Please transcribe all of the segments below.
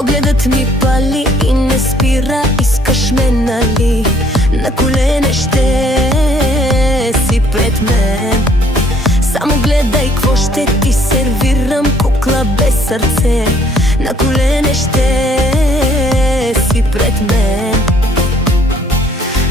Погледът ми пали и не спира, искаш ме, нали? На колене ще си пред мен. Само гледай какво ще ти сервирам, кукла без сърце. На колене ще си пред мен.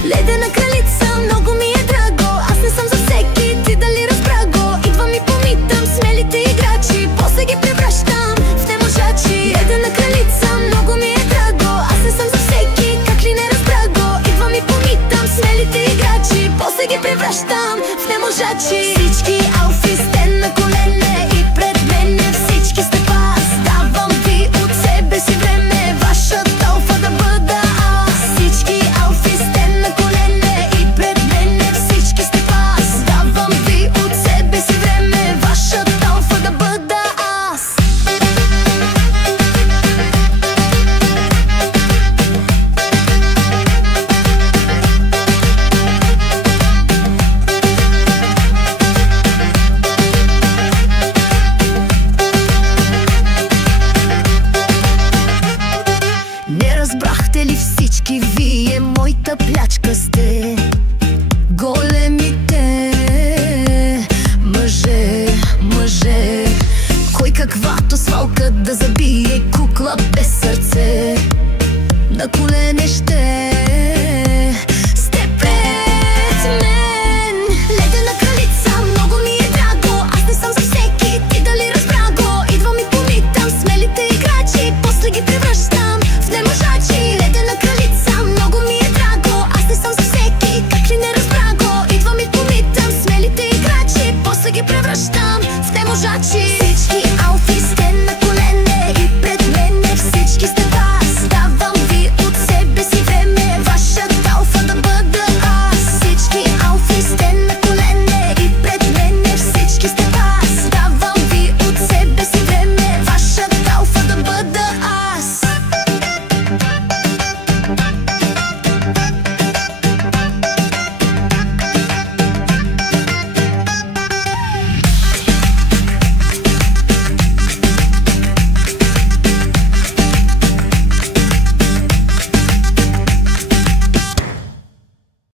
Ледена кралица, много ми е драго. Аз не съм за всеки, ти дали разбра го? Идвам и помитам смелите играчи, после ги превръщам в неможачи. Ледена кралица, много ми е драго. Аз не съм за всеки, как ли не разбра го? Идвам и помитам смелите играчи, после ги превръщам в неможачи. Всички алфи сте на колене и пред мене всички сте пас. Давам ви от себе си време, вашата алфа да бъда аз. Всички алфи сте на колене и пред мене всички сте пас. Давам ви от себе си време, вашата алфа да бъда аз. Не разбрахте ли всички вие, моята плячка сте? Големите мъже, кой каквато свалка да забие, кукла без сърце. На колене ще